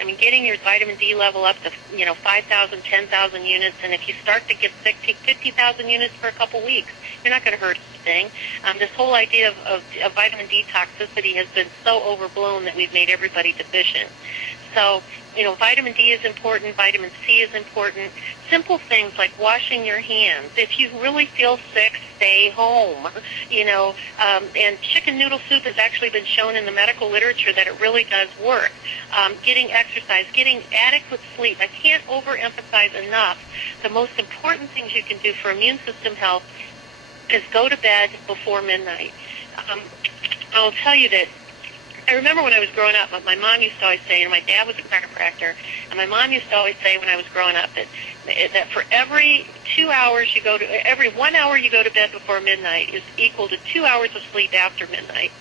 I mean, getting your vitamin D level up to 5,000, 10,000 units, and if you start to get sick, take 50,000 units for a couple weeks. You're not going to hurt anything. This whole idea of vitamin D toxicity has been so overblown that we've made everybody deficient. So, vitamin D is important, vitamin C is important. Simple things like washing your hands. If you really feel sick, stay home. And chicken noodle soup has actually been shown in the medical literature that it really does work. Getting exercise, getting adequate sleep. I can't overemphasize enough the most important things you can do for immune system health is go to bed before midnight. I'll tell you that I remember when I was growing up, my mom used to always say, and my dad was a chiropractor, and my mom used to always say when I was growing up that for every 2 hours every 1 hour you go to bed before midnight is equal to 2 hours of sleep after midnight.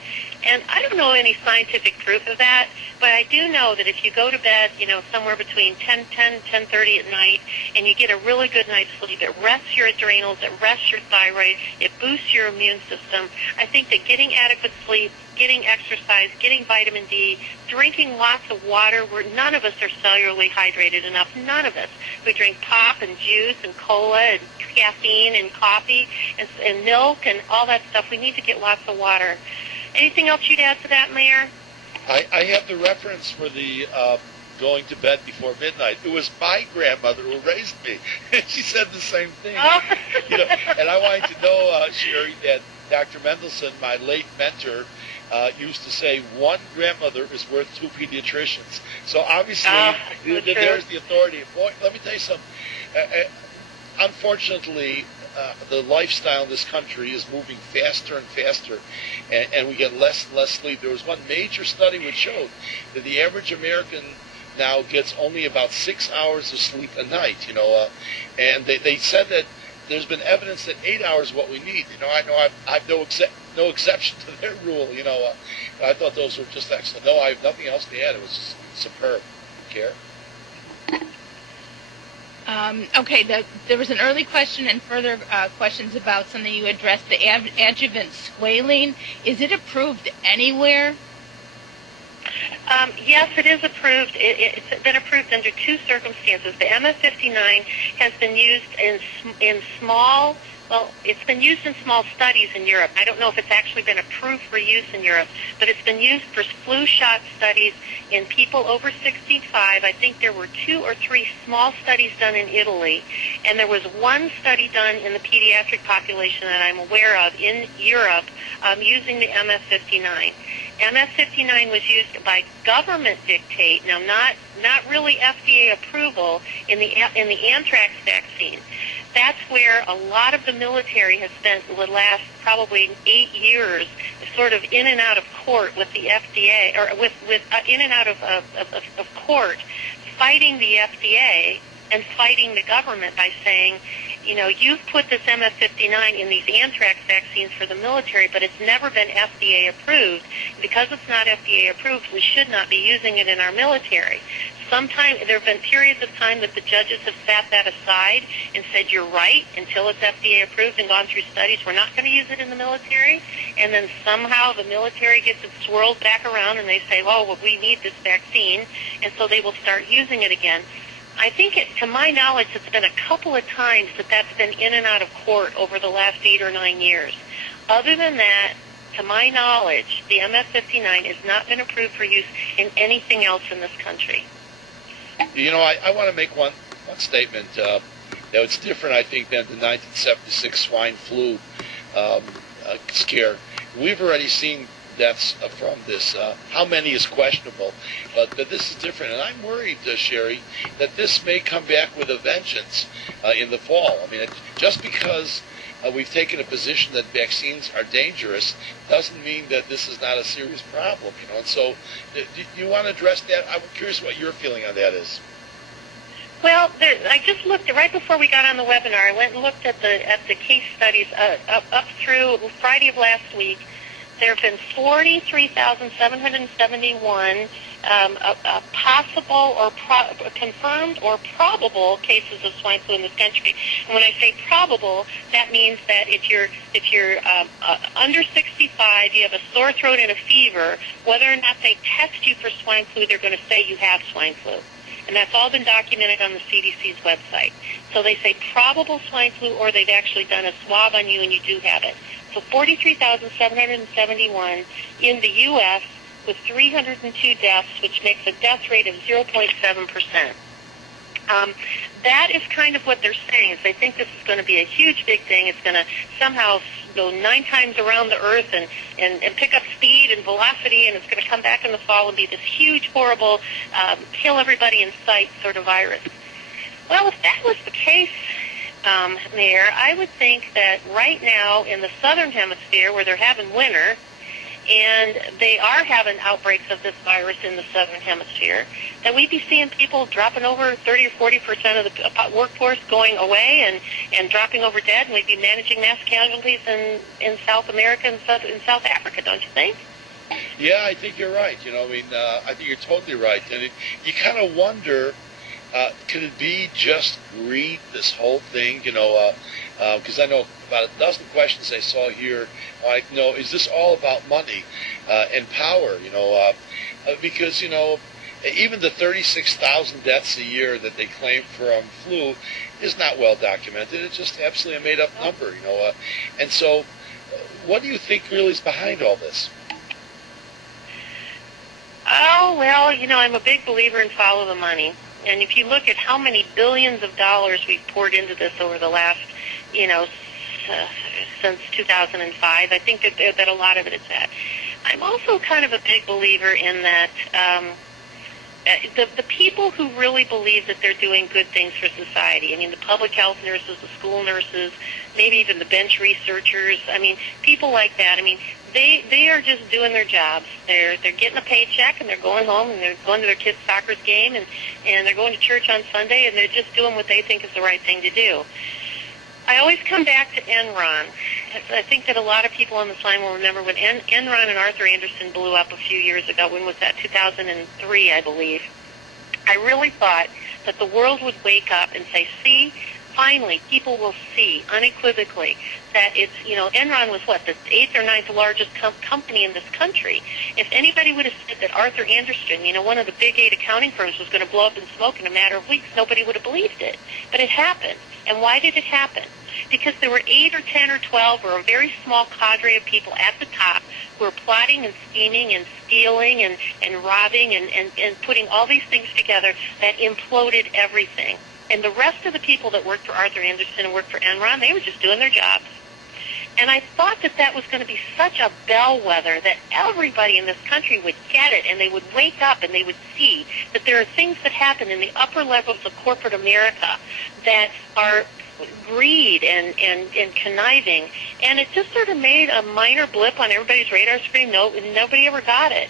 And I don't know any scientific proof of that, but I do know that if you go to bed, somewhere between 10:30 at night, and you get a really good night's sleep, it rests your adrenals, it rests your thyroid, it boosts your immune system. I think that getting adequate sleep, getting exercise, getting vitamin D, drinking lots of water. None of us are cellularly hydrated enough. None of us. We drink pop and juice and cola and caffeine and coffee and milk and all that stuff. We need to get lots of water. Anything else you'd add to that, Mayor? I have the reference for the going to bed before midnight. It was my grandmother who raised me. She said the same thing. Oh. And I wanted to know, Sherri, that Dr. Mendelson, my late mentor, used to say one grandmother is worth two pediatricians. So obviously, there's the authority. Boy, let me tell you something. Unfortunately, the lifestyle in this country is moving faster and faster, and we get less and less sleep. There was one major study which showed that the average American now gets only about 6 hours of sleep a night, and they said that there's been evidence that 8 hours is what we need. I know I've no exception to their rule, I thought those were just excellent. No, I have nothing else to add. It was superb. Care? Okay, there was an early question and further questions about something you addressed, the adjuvant squalene. Is it approved anywhere? Yes, it is approved. It's been approved under two circumstances. The MF59 has been used in small. Well, it's been used in small studies in Europe. I don't know if it's actually been approved for use in Europe, but it's been used for flu shot studies in people over 65. I think there were 2 or 3 small studies done in Italy, and there was one study done in the pediatric population that I'm aware of in Europe using the MF59. MF59 was used by government dictate, now not really FDA approval, in the anthrax vaccine. That's where a lot of the military has spent the last probably 8 years sort of in and out of court with the FDA, or with in and out of court, fighting the FDA and fighting the government by saying, you've put this MF59 in these anthrax vaccines for the military, but it's never been FDA approved. Because it's not FDA approved, we should not be using it in our military. There have been periods of time that the judges have sat that aside and said, you're right, until it's FDA approved and gone through studies, we're not going to use it in the military. And then somehow the military gets it swirled back around and they say, well, we need this vaccine, and so they will start using it again. I think, to my knowledge, it's been a couple of times that's been in and out of court over the last 8 or 9 years. Other than that, to my knowledge, the MF59 has not been approved for use in anything else in this country. I want to make one statement. It's different, I think, than the 1976 swine flu scare. We've already seen deaths from this. How many is questionable, but this is different. And I'm worried, Sherri, that this may come back with a vengeance in the fall. I mean, just because we've taken a position that vaccines are dangerous doesn't mean that this is not a serious problem. And so, do you want to address that? I'm curious what your feeling on that is. Well, I just looked right before we got on the webinar. I went and looked at the case studies up through Friday of last week. There have been 43,771 possible or confirmed or probable cases of swine flu in this country. And when I say probable, that means that if you're under 65, you have a sore throat and a fever, whether or not they test you for swine flu, they're going to say you have swine flu. And that's all been documented on the CDC's website. So they say probable swine flu, or they've actually done a swab on you and you do have it. So 43,771 in the U.S. with 302 deaths, which makes a death rate of 0.7%. That is kind of what they're saying. Is they think this is going to be a huge, big thing. It's going to somehow go 9 times around the earth and pick up speed and velocity, and it's going to come back in the fall and be this huge, horrible, kill everybody in sight sort of virus. Well, if that was the case, Mayor, I would think that right now in the southern hemisphere where they're having winter, and they are having outbreaks of this virus in the southern hemisphere, that we'd be seeing people dropping over 30 or 40% of the workforce going away and dropping over dead, and we'd be managing mass casualties in South America and in South Africa, don't you think? Yeah, I think you're right. I think you're totally right. And you kind of wonder, could it be just greed, this whole thing? Because I know about a dozen questions I saw here. Like, is this all about money and power? Because even the 36,000 deaths a year that they claim from flu is not well documented. It's just absolutely a made-up number. And so, what do you think really is behind all this? Oh, well, I'm a big believer in follow the money. And if you look at how many billions of dollars we've poured into this over the last, since 2005, I think that a lot of it is that. I'm also kind of a big believer in that the people who really believe that they're doing good things for society, the public health nurses, the school nurses, maybe even the bench researchers, people like that, they are just doing their jobs. They're getting a paycheck, and they're going home, and they're going to their kids' soccer game, and they're going to church on Sunday, and they're just doing what they think is the right thing to do. I always come back to Enron. I think that a lot of people on this line will remember when Enron and Arthur Andersen blew up a few years ago. When was that? 2003, I believe. I really thought that the world would wake up and say, see, finally, people will see unequivocally that it's, Enron was the 8th or 9th largest company in this country. If anybody would have said that Arthur Andersen, one of the big 8 accounting firms, was going to blow up in smoke in a matter of weeks, nobody would have believed it. But it happened. And why did it happen? Because there were 8 or 10 or 12 or a very small cadre of people at the top who were plotting and scheming and stealing and robbing and putting all these things together that imploded everything. And the rest of the people that worked for Arthur Andersen and worked for Enron, they were just doing their jobs. And I thought that was going to be such a bellwether that everybody in this country would get it, and they would wake up and they would see that there are things that happen in the upper levels of corporate America that are greed and conniving. And it just sort of made a minor blip on everybody's radar screen. Nobody ever got it.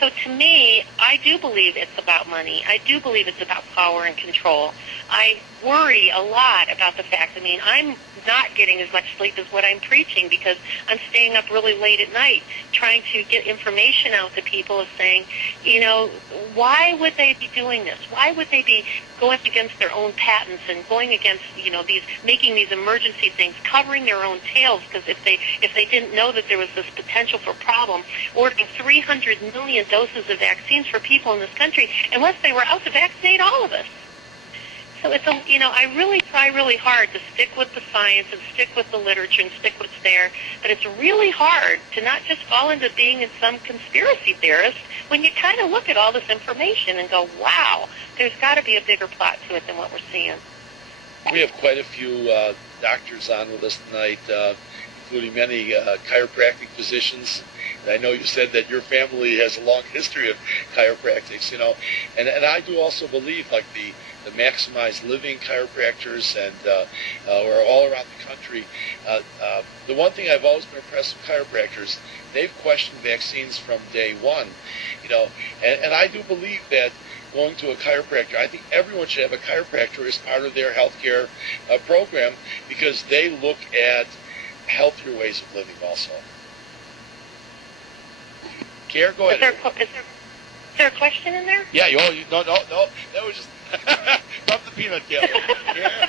So to me, I do believe it's about money. I do believe it's about power and control. I worry a lot about the fact, I'm not getting as much sleep as what I'm preaching because I'm staying up really late at night trying to get information out to people of saying, why would they be doing this? Why would they be going against their own patents and going against, making these emergency things, covering their own tails? Because if they didn't know that there was this potential for problem, ordering 300 million doses of vaccines for people in this country, unless they were out to vaccinate all of us. So it's I really try really hard to stick with the science and stick with the literature and stick what's there, but it's really hard to not just fall into being some conspiracy theorist when you kind of look at all this information and go, wow, there's got to be a bigger plot to it than what we're seeing. We have quite a few doctors on with us tonight, including many chiropractic physicians. And I know you said that your family has a long history of chiropractics, and I do also believe like the Maximize Living chiropractors and we're all around the country. The one thing I've always been impressed with chiropractors, they've questioned vaccines from day one, and I do believe that going to a chiropractor, I think everyone should have a chiropractor as part of their healthcare program because they look at healthier ways of living also. Care, go Is ahead. is there a question in there? Yeah, no, that was just love the peanut gallery. Care?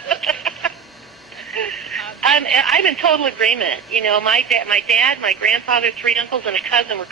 I'm in total agreement. You know, my dad, my grandfather, 3 uncles, and a cousin were